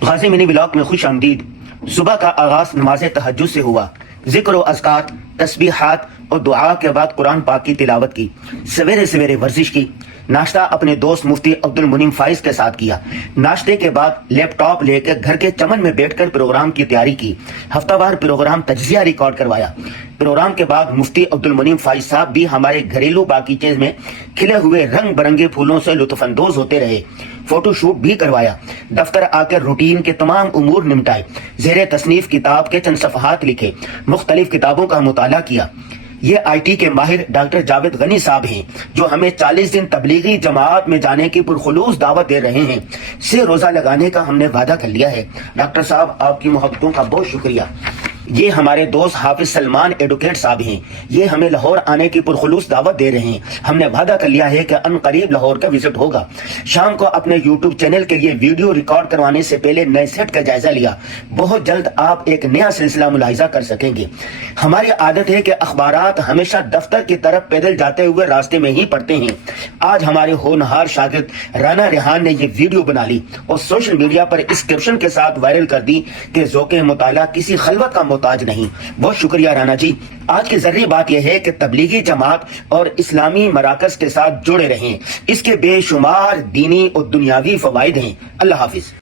غازی منی block میں خوش آمدید۔ صبح کا آغاز نماز تہجد سے ہوا، ذکر و اذکار، تسبیحات اور دعا کے بعد قرآن پاک کی تلاوت کی، سویرے سویرے ورزش کی، ناشتہ اپنے دوست مفتی عبد المنعم فائز کے ساتھ کیا۔ ناشتے کے بعد لیپ ٹاپ لے کے گھر کے چمن میں بیٹھ کر پروگرام کی تیاری کی، ہفتہ وار پروگرام تجزیہ ریکارڈ کروایا۔ پروگرام کے بعد مفتی عبد المنعم فائز صاحب بھی ہمارے گھریلو باغیچے میں کھلے ہوئے رنگ برنگے پھولوں سے لطف اندوز ہوتے رہے، فوٹو شوٹ بھی کروایا۔ دفتر آ کر روٹین کے تمام امور نمٹائے، زیر تصنیف کتاب کے چند صفحات لکھے، مختلف کتابوں کا مطالعہ کیا۔ یہ آئی ٹی کے ماہر ڈاکٹر جاوید غنی صاحب ہیں جو ہمیں 40 دن تبلیغی جماعت میں جانے کی پرخلوص دعوت دے رہے ہیں۔ سے روزہ لگانے کا ہم نے وعدہ کر لیا ہے۔ ڈاکٹر صاحب آپ کی محبتوں کا بہت شکریہ۔ یہ ہمارے دوست حافظ سلمان ایڈوکیٹ صاحب ہیں، یہ ہمیں لاہور آنے کی پرخلوص دعوت دے رہے ہیں۔ ہم نے وعدہ کر لیا ہے کہ ان قریب لاہور کا وزٹ ہوگا۔ شام کو اپنے یوٹیوب چینل کے لیے ویڈیو ریکارڈ کروانے سے پہلے نئے سیٹ کا جائزہ لیا۔ بہت جلد آپ ایک نیا سلسلہ ملاحظہ کر سکیں گے۔ ہماری عادت ہے کہ اخبارات ہمیشہ دفتر کی طرف پیدل جاتے ہوئے راستے میں ہی پڑھتے ہیں۔ آج ہمارے ہونہار شاگرد رانا ریحان نے یہ ویڈیو بنا لی اور سوشل میڈیا پر اس کیپشن کے ساتھ وائرل کر دی کہ ذوق مطالعہ کسی خلوت کا محتاج نہیں۔ بہت شکریہ رانا جی۔ آج کی ضروری بات یہ ہے کہ تبلیغی جماعت اور اسلامی مراکز کے ساتھ جڑے رہیں، اس کے بے شمار دینی اور دنیاوی فوائد ہیں۔ اللہ حافظ۔